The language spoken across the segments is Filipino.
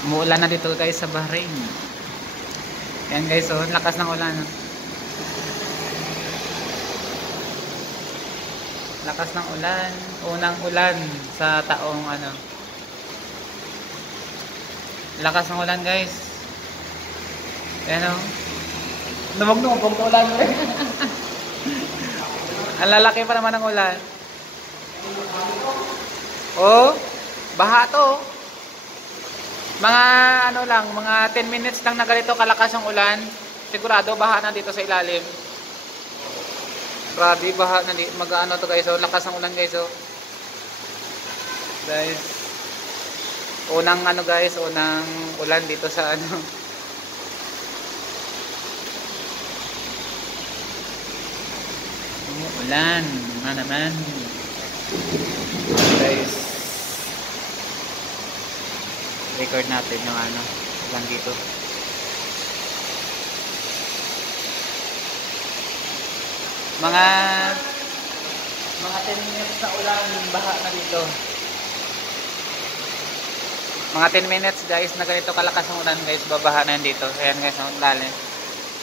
Umuulan na dito guys sa Bahrain. Ayan guys, oh, lakas ng ulan. Lakas ng ulan. Unang ulan sa taong ano. Lakas ng ulan guys. Ayan oh. Lumog-lumog na ulan. Ang lalaki pa naman ng ulan. Oh, baha to. Mga ano lang, mga 10 minutes lang na ganito kalakas ang ulan. Sigurado baha na dito sa ilalim. Grabe, baha na dito. Mag-ano to guys, oh, lakas ng ulan guys, oh. Guys. Unang ano guys, unang ulan dito sa ano. Ulan na naman. Guys. Record natin yung ano, ulan dito. Mga 10 minutes na ulan, baha na dito. Mga 10 minutes guys na ganito kalakas ang ulan guys, babaha na yan dito. Ayan guys, ang lalim.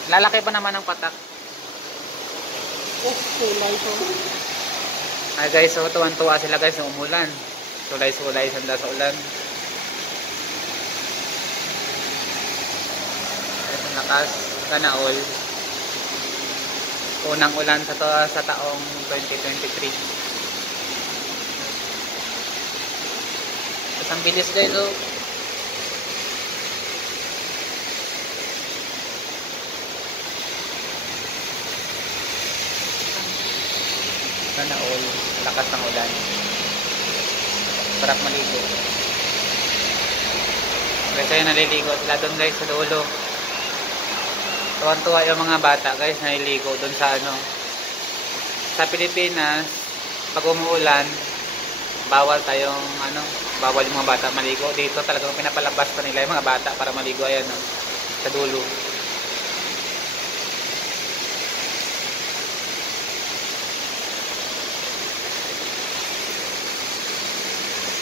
Lalaki pa naman ang patak. Ay guys, so tuwan-tuwa sila guys yung umulan. Sulay-sulay sanda sa ulan. Ang lakas, sana all. Unang ulan sa taong 2023. Tapos ang bilis guys, oh. Sana all, lakas ng ulan. Sarap maligo. Guys, ayun naliligo sila doon guys sa dulo. Tuwan-tuwa yung mga bata guys, naliligo doon sa ano. Sa Pilipinas, pag umuulan, bawal tayong ano, bawal yung mga bata maligo. Dito talagang pinapalabas pa nila yung mga bata para maligo, ayan, no, sa dulo.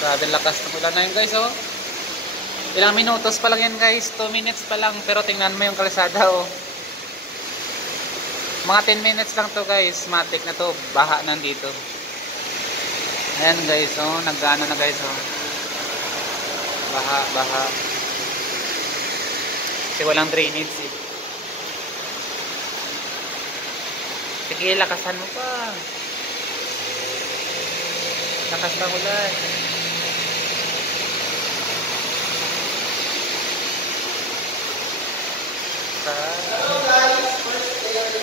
Grabe lakas ng ulan na yun guys, oh. Ilang minutos pa lang yan guys, 2 minutes pa lang, pero tingnan mo yung kalsada, oh. Mga 10 minutes lang to guys, matik na to, baha nandito. Ayan guys, oh, nag-ano na guys, oh. Baha. Kasi walang drainage, eh. Sige, lakasan mo pa. Lakas ng ulan. Hello guys, first day of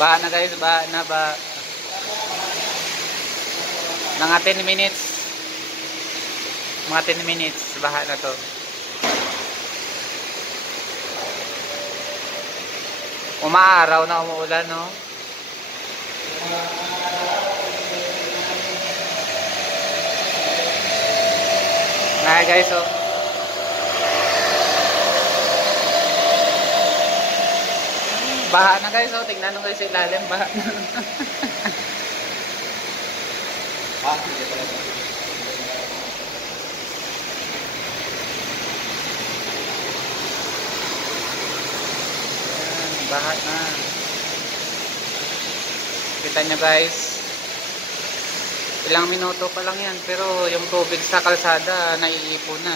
Baha na guys, baha na ba? Mga 10 minutes. Mga 10 minutes, baha na to. Umaaraw na umuulan, no? Nah guys, oh. Baha na guys, oh. Tingnan nyo guys sa ilalim, baha na. Baha na. Kita nyo guys, ilang minuto pa lang yan, pero yung tubig sa kalsada naiipon na.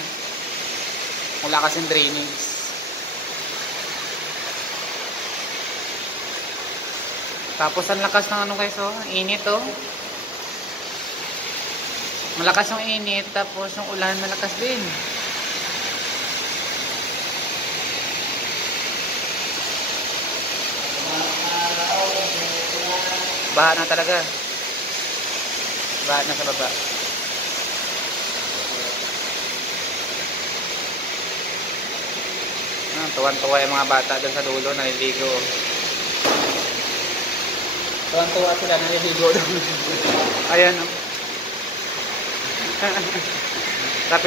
Wala kasing drainage. Tapos ang lakas ng ano guys, oh, init, oh. Malakas yung init, tapos yung ulan malakas din. Baha na talaga. Baha na sa baba. Tuwan-tuwa yung mga bata doon sa dulo, naliligo. Tuwan-tuwa sila, naliligo doon. Ayan, oh. Sa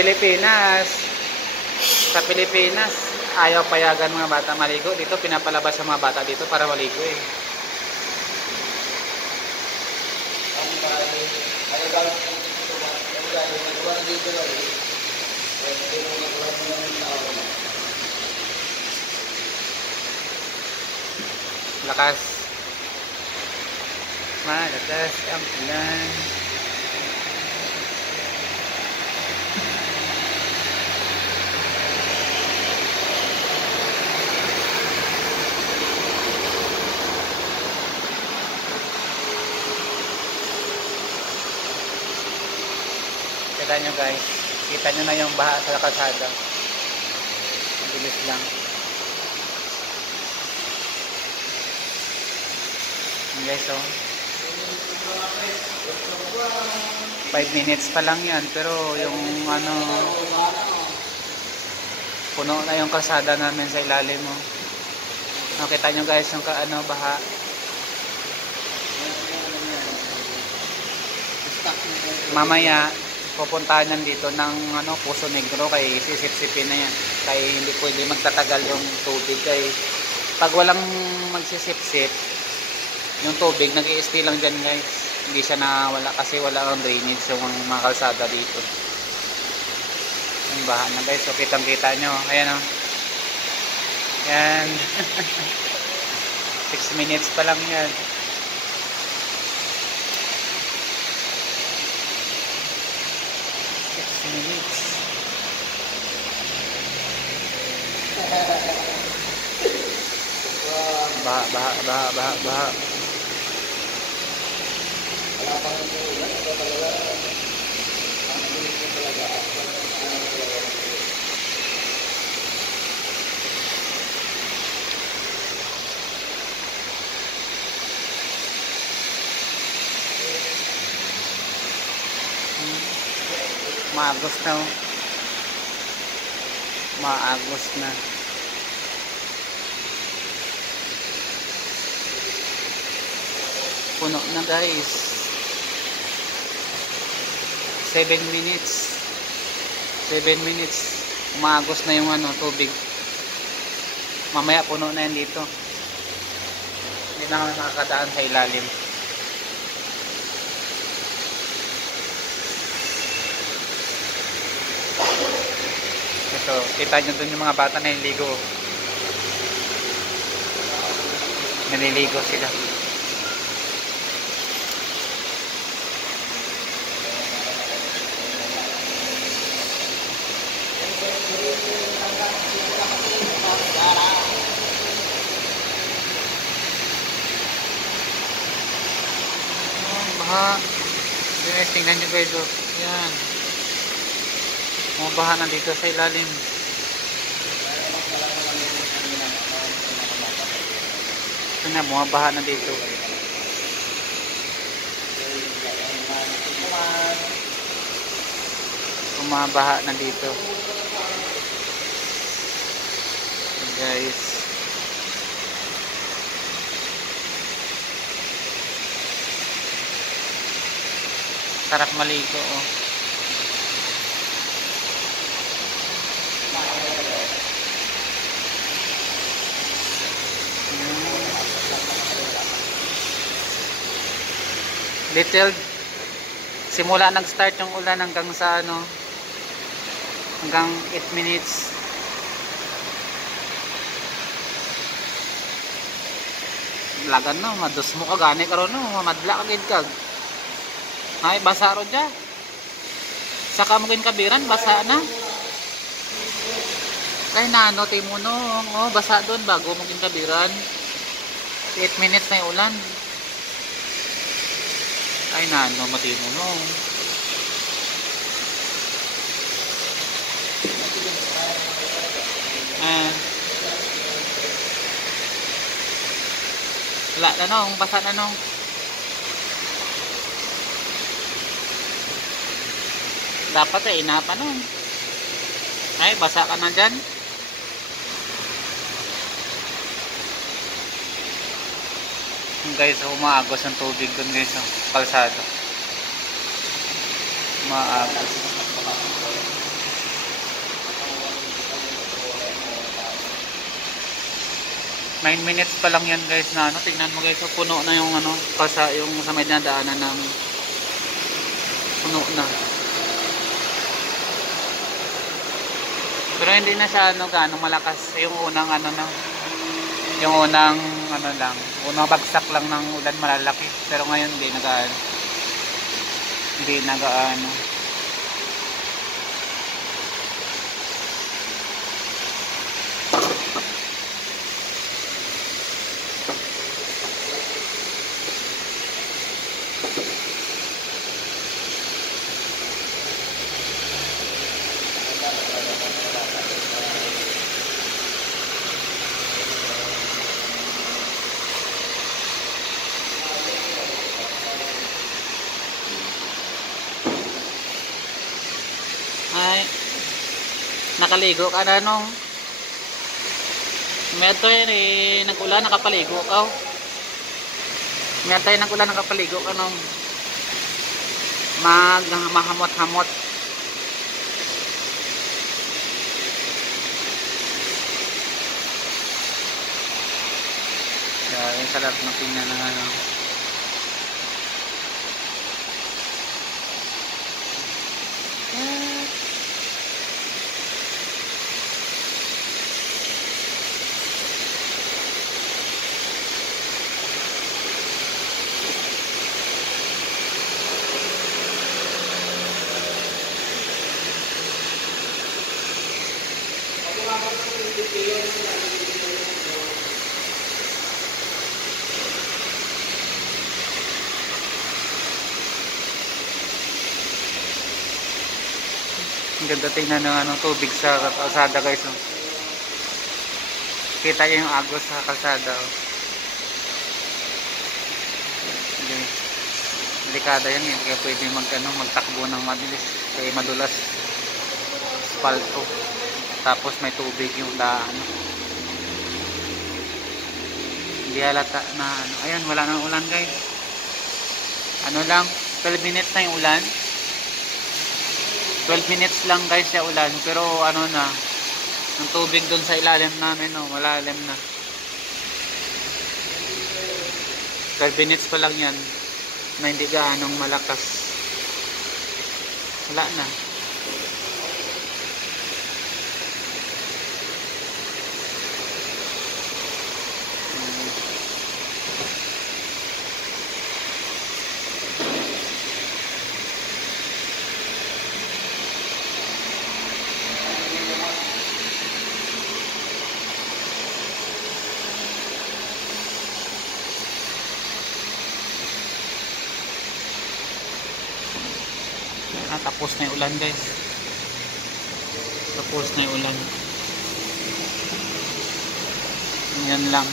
Pilipinas, ayaw payagan mga bata maligo. Dito pinapalabas ang mga bata dito para maligo, eh. Lakas. Malakas ang ulan. Kita nyo guys, kita nyo na yung baha sa kalsada. Ang bilis lang. Guys, oh. 5 minutes pa lang yan, pero yung ano, puno na yung kalsada namin sa ilalim mo. Nakita nyo guys yung ano, baha. Mamaya pupuntahan yan dito ng ano, Puso Negro, kay sisip-sipin na yan. Kaya hindi pwede magtatagal yung tubig, kay pag walang magsisip-sip, yung tubig nag-i-stay lang dyan guys, hindi siya nawala kasi wala ang drainage yung mga kalsada dito. Yung baha na guys, so kitang kita nyo, ayan o, yan. 6 minutes pa lang yan. Minutes. Baha. Wala pang ulan, ito talaga. Ang bilis ko talaga. Maagos na, oh. Maagos na. Puno na guys. 7 minutes. 7 minutes. Maagos na yung ano, tubig. Mamaya puno na yan dito. Hindi na kami nakakadaan sa ilalim. Ito, kita nyo dun yung mga bata na nililigo. Naliligo sila. Baha. Guys, tingnan nyo guys, oh. Yan. Mga baha na dito sa ilalim. Ito na, mga baha na dito. Bumabaha na dito. Guys. Sarap maligo, oh. Little simula nag-start yung ulan hanggang sa ano, hanggang 8 minutes. Lagan no, madus mo ka gani karon no, mamadla ka gid kag. Ay basa ro dia. Saka mo gin kabiran basa na. Kay nano tay mo no, oh, basa doon bago mo gin kabiran. 8 minutes na yung ulan. Ay nano mati mo no. Wala na nung, basa na nung. Dapat eh, inapa nung. Ay, basa ka na dyan. Guys, umaagos ang tubig dun guys, kalsada. Umaagos. Nine minutes pa lang yan guys na ano, tingnan mo guys, puno na yung ano, yung sa may nadaanan namin. puno na. Pero hindi na siya gaano malakas. Yung unang yung unang unang bagsak lang ng ulan malalaki. Pero ngayon hindi na gaano. Ay, nakaligo ka na nung meto yan nag-ulan nakapaligo ka. Meto yan nag-ulan nakapaligo ka nung mahamot-hamot. Yung sarap ng tingnan ng ang ganda tingnan ng tubig sa kalsada guys. Kita niyo yung agos sa kalsada. Delikado yan kaya pwede magtakbo ng mabilis kaya madulas asfalto. Tapos may tubig yung daan. Hindi halata na ayun, wala nang ulan guys. Lang 12 minutes na yung ulan. 12 minutes lang guys yung ulan, pero yung tubig doon sa ilalim namin malalim na. 12 minutes pa lang yan na hindi gaanong malakas. Wala na. Tapos na yung ulan guys. Tapos na yung ulan. Yan lang.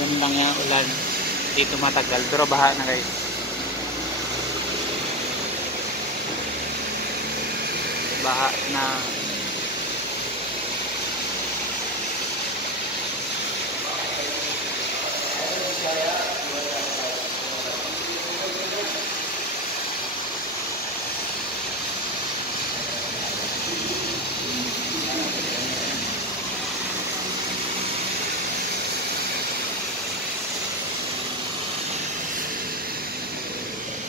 Yan lang yung ulan. Dito matagal. Pero baha na guys. Baha na.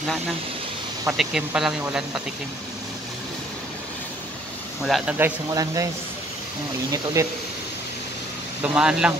Wala na. Patikim pa lang yung ulan. Patikim. Wala na guys yung ulan guys. Init ulit. Dumaan lang.